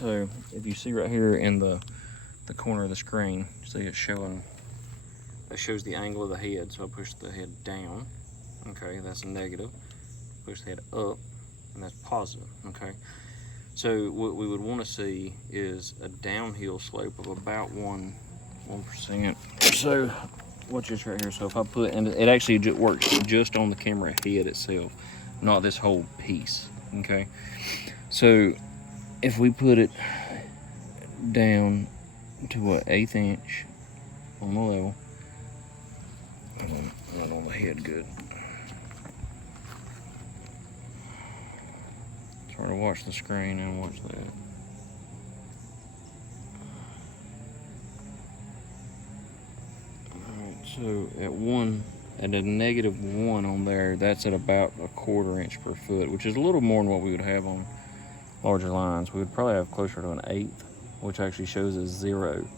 So if you see right here in the corner of the screen, see it's showing, that shows the angle of the head. So I push the head down, okay, that's negative. Push the head up, and that's positive, okay? So what we would want to see is a downhill slope of about 1%. So watch this right here. So if I put, and it actually works just on the camera head itself, not this whole piece, okay? So if we put it down to what, 1/8 inch on the level, not on the head good. It's hard to watch the screen and watch that. Alright, so at a -1 on there, that's at about 1/4 inch per foot, which is a little more than what we would have on larger lines. We would probably have closer to 1/8, which actually shows as 0.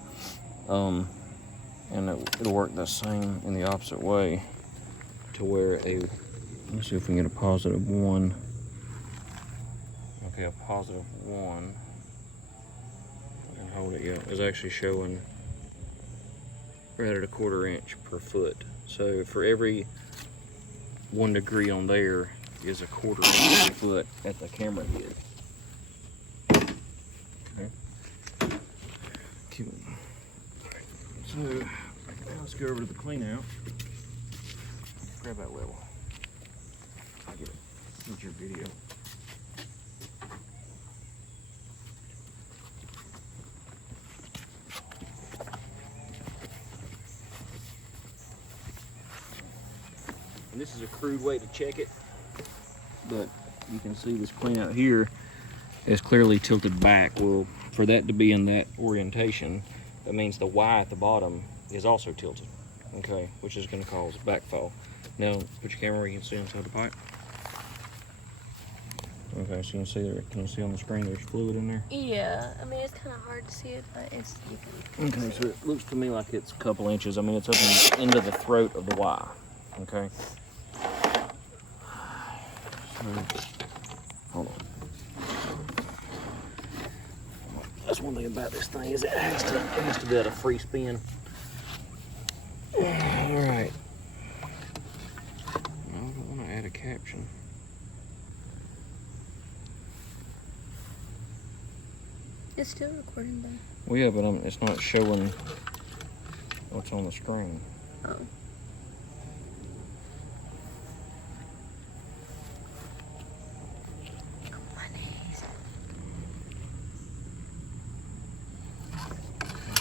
And it'll work the same in the opposite way, to where let's see if we can get a +1. Okay, a +1, and hold it, yeah, is actually showing right at 1/4 inch per foot. So for every 1 degree on there is 1/4 inch per foot at the camera head. Okay. Keep it. So now let's go over to the clean out. Grab that level. I'll get it. Get your video. And this is a crude way to check it, but you can see this clean out here is clearly tilted back. Well, for that to be in that orientation, that means the Y at the bottom is also tilted, okay, which is going to cause backfall. Now, put your camera where you can see inside the pipe. Okay, so you can see there. Can you see on the screen there's fluid in there? Yeah, I mean it's kind of hard to see it, but it's. You can okay, so it looks to me like it's a couple inches. I mean, it's up into the throat of the Y. Okay. So, hold on. That's one thing about this thing, is it has to be at a free spin. All right. No, I don't want to add a caption. It's still recording though. Well, yeah, but it's not showing what's on the screen. Oh.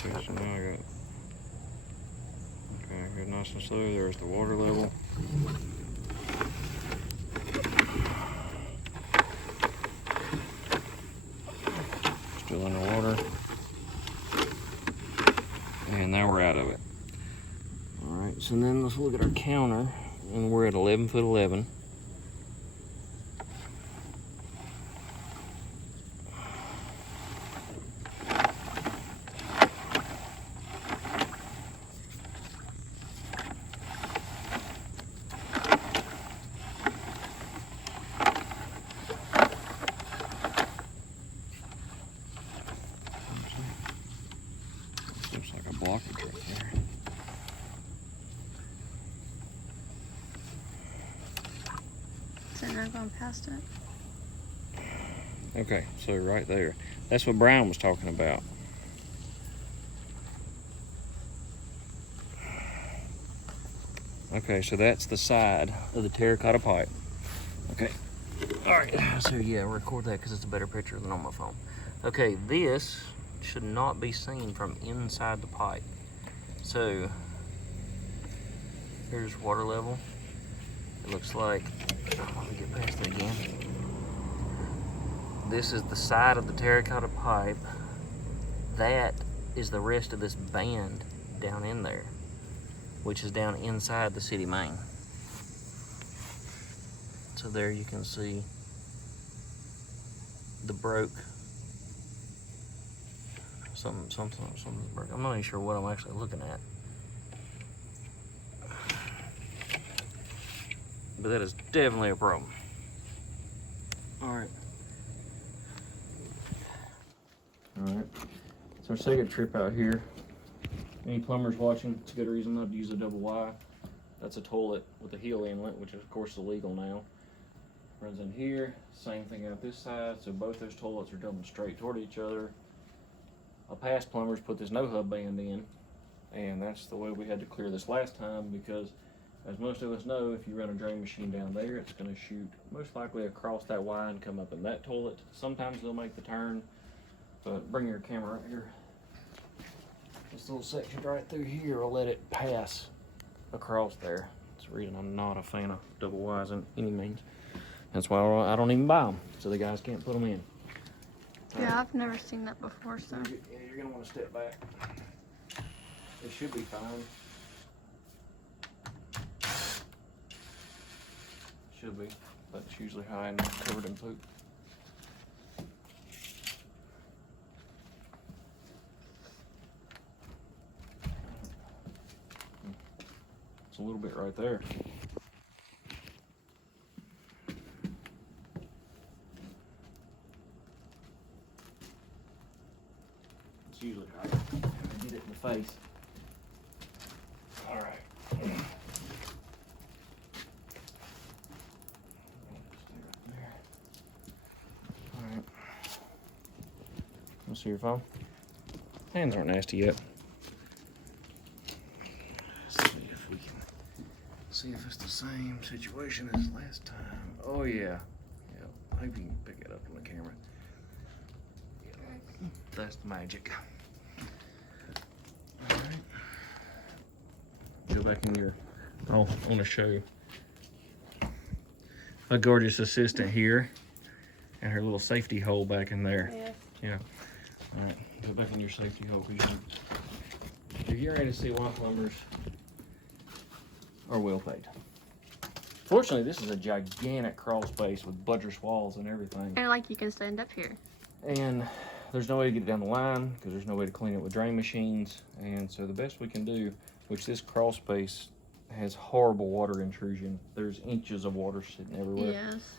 Okay, so now I got, okay, good, nice and slow. There's the water level. Still underwater. And now we're out of it. All right, so then let's look at our counter, and we're at 11'11". Looks like a blockage right there. Is it not going past it? Okay, so right there. That's what Brian was talking about. Okay, so that's the side of the terracotta pipe. Okay. All right, so yeah, record that because it's a better picture than on my phone. Okay, this should not be seen from inside the pipe. So here's water level. It looks like, let me get past that again. This is the side of the terracotta pipe. That is the rest of this band down in there, which is down inside the city main. So there you can see the broke. Something's broke. I'm not even sure what I'm actually looking at. But that is definitely a problem. All right. our second trip out here. Any plumbers watching, it's a good reason not to use a double Y. That's a toilet with a heel inlet, which is of course illegal now. Runs in here, same thing out this side, so both those toilets are dumping straight toward each other. A past plumbers put this no hub band in, and that's the way we had to clear this last time, because as most of us know, if you run a drain machine down there, it's going to shoot most likely across that Y and come up in that toilet. Sometimes they'll make the turn, but bring your camera right here. This little section right through here will let it pass across there. That's the reason I'm not a fan of double Ys in any means. That's why I don't even buy them, so the guys can't put them in. Yeah, I've never seen that before, so. Yeah, you're going to want to step back. It should be fine. Should be, but it's usually high and covered in poop. It's a little bit right there. It's usually higher. Get it in the face. All right. See your phone? Hands aren't nasty yet. Let's see if we can see if it's the same situation as last time. Oh yeah. Yeah. I hope you can pick it up on the camera. Yeah. That's the magic. Alright. Go back in your I want to show you a gorgeous assistant here and her little safety hole back in there. Yeah. Yeah. All right, go back in your safety hole. You're getting ready to see why plumbers are well paid. Fortunately, this is a gigantic crawl space with buttress walls and everything. And like you can stand up here. And there's no way to get it down the line because there's no way to clean it with drain machines. And so the best we can do, which this crawl space has horrible water intrusion. There's inches of water sitting everywhere. Yes.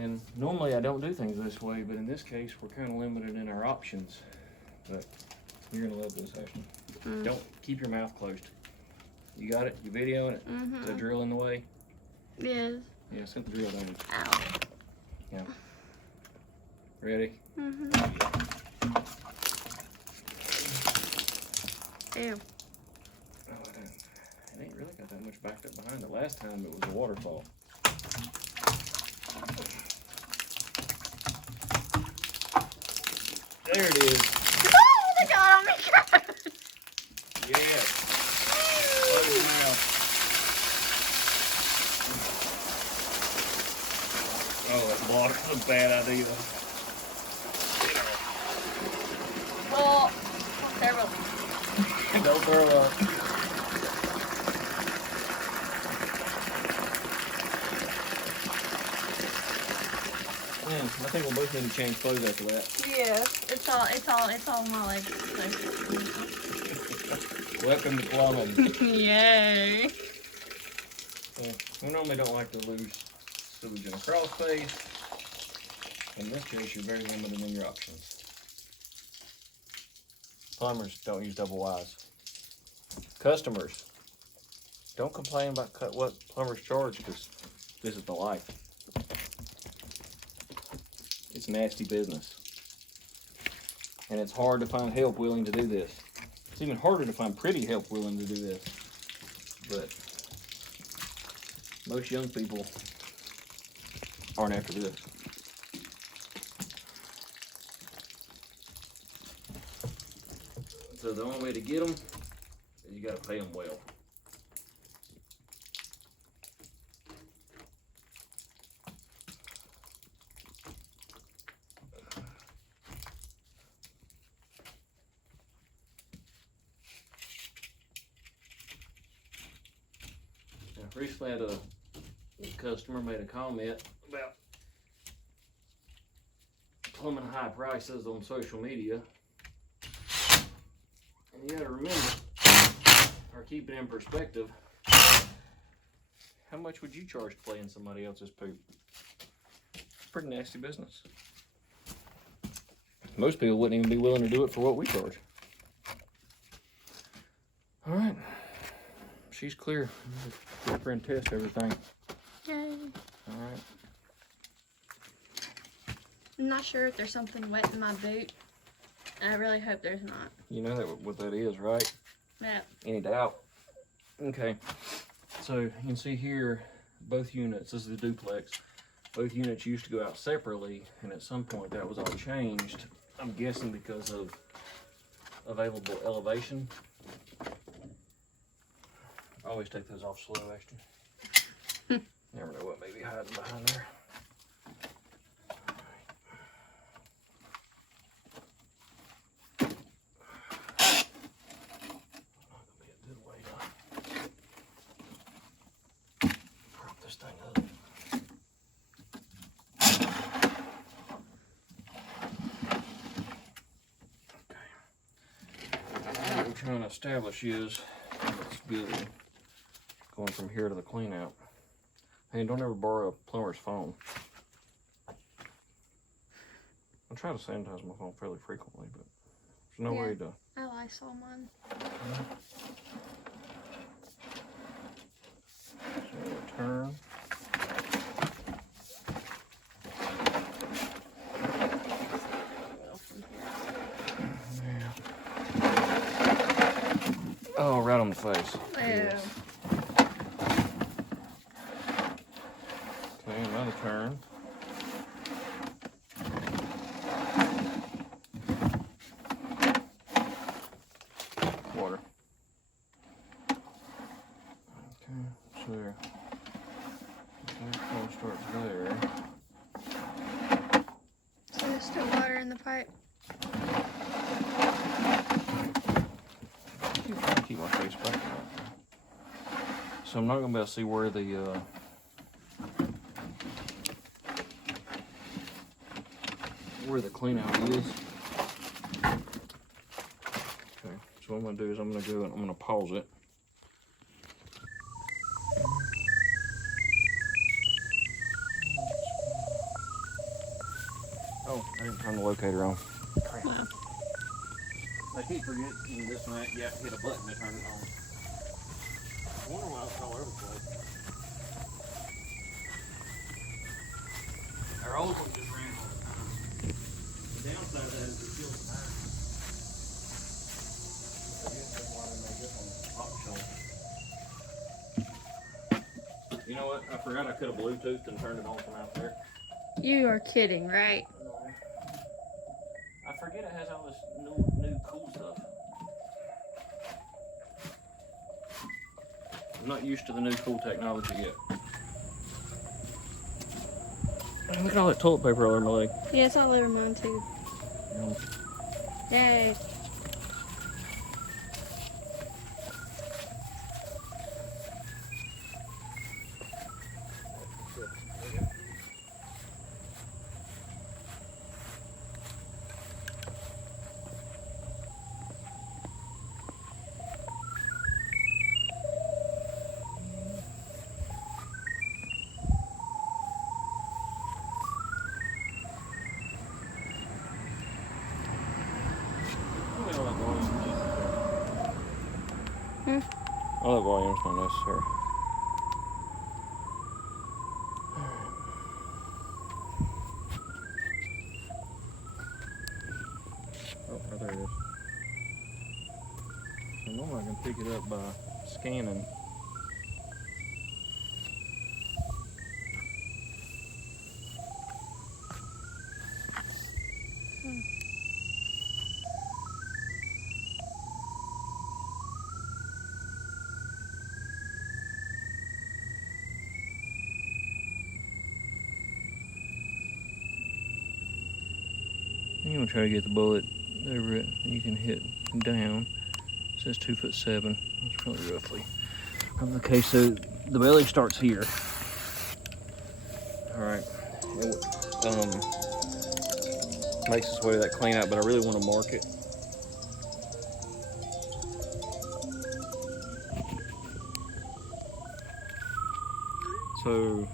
And normally I don't do things this way, but in this case, we're kind of limited in our options. But you're gonna love this, Ashley. Don't keep your mouth closed. You got it? You videoing it? Is the drill in the way? Yes. Yeah, set the drill down. Ow. Yeah. Ready? Ew. Oh, it ain't really got that much backed up behind it. Last time it was a waterfall. There it is. Oh my god, oh my god! Yeah. Close your mouth. Oh, that water's a bad idea. Well, terrible. Don't throw up. Man, I think we'll both need to change clothes after that. Yeah, it's all my legs. So. Welcome to plumbing. Yay. Yeah, we normally don't like to lose sewage in a crawl space. In this case, you're very limited in your options. Plumbers, don't use double Ys. Customers, don't complain about what plumbers charge, because this is the life. It's nasty business. And it's hard to find help willing to do this. It's even harder to find pretty help willing to do this. But most young people aren't after this. So the only way to get them is you got to pay them well. Recently had a customer made a comment about plumbing high prices on social media. And you gotta remember, or keep it in perspective, how much would you charge to play in somebody else's poop? It's pretty nasty business. Most people wouldn't even be willing to do it for what we charge. All right, she's clear. Go up there and test everything. Yay. All right. I'm not sure if there's something wet in my boot. I really hope there's not. You know what that is, right? Yeah. Any doubt? Okay. So you can see here, both units, this is the duplex, both units used to go out separately, and at some point that was all changed. I'm guessing because of available elevation. I always take those off slow, Ashton. Never know what may be hiding behind there. What we're trying to establish is it's good going from here to the clean out. Hey, don't ever borrow a plumber's phone. I try to sanitize my phone fairly frequently, but there's no way to. I saw mine. So turn. Oh, right on the face. Yes. Okay, another turn. Water. Okay, so that starts there. So there's still water in the pipe. Keep my face back. So I'm not gonna be able to see where the clean out is. Okay, so what I'm gonna do is I'm gonna go and I'm gonna pause it. Oh, I didn't turn the locator on. Wow. I keep forgetting this and that. You have to hit a button to turn it on. I wonder why it's all over the place. Our old one just ran all the time. The downside of that is it kills the battery. I guess that's why they made this one optional. You know what? I forgot I could have Bluetoothed and turned it on from out there. You are kidding, right? I forget it has all this new cool stuff. I'm not used to the new cool technology yet. Look at all that toilet paper all over my leg. Yeah, it's all over mine too. Yay. All that volume's not necessary. Oh, there it is. So normally I can pick it up by scanning. You want to try to get the bullet over it. You can hit down. It says 2'7". That's probably roughly. Okay, so the belly starts here. All right. It makes its way to that clean out, but I really want to mark it. So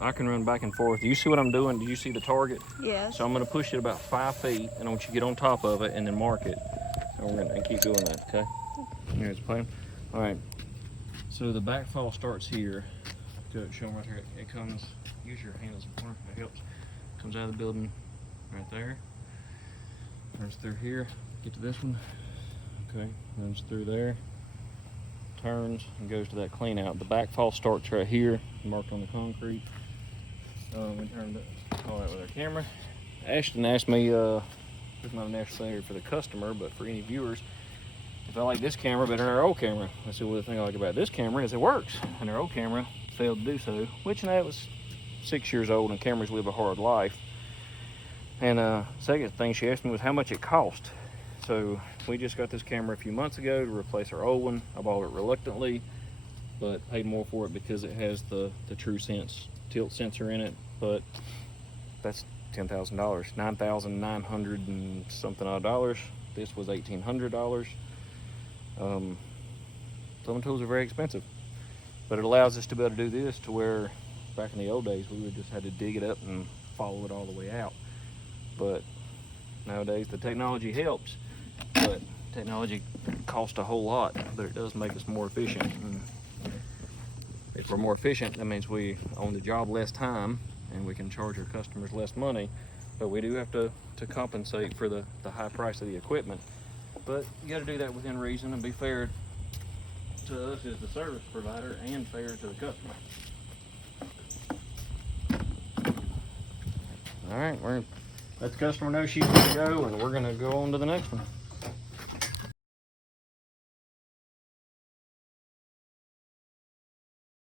I can run back and forth. Do you see what I'm doing? Do you see the target? Yes. So I'm gonna push it about 5 feet, and I want you to get on top of it and then mark it. And we're gonna keep doing that, okay? Here's the plan. All right, so the backfall starts here. Show them right here. It comes, use your hand as a pointer, it helps. Comes out of the building right there. Runs through here, get to this one. Okay, runs through there. Turns and goes to that clean out. The backfall starts right here, marked on the concrete. We turned all that with our camera. Ashton asked me, it's not necessarily for the customer, but for any viewers, if I like this camera better than our old camera. I said, well, the thing I like about this camera is it works, and our old camera failed to do so, which now it was 6 years old and cameras live a hard life. And second thing she asked me was how much it cost. So we just got this camera a few months ago to replace our old one. I bought it reluctantly, but paid more for it because it has the TrueSense tilt sensor in it. But that's $10,000, $9,900 and something odd dollars. This was $1,800. Some tools are very expensive, but it allows us to be able to do this to where back in the old days we would just had to dig it up and follow it all the way out. But nowadays the technology helps, but technology costs a whole lot, but it does make us more efficient. And if we're more efficient, that means we own the job less time and we can charge our customers less money, but we do have to compensate for the high price of the equipment. But you got to do that within reason and be fair to us as the service provider and fair to the customer. All right, let the customer know she's good to go, and we're gonna go on to the next one.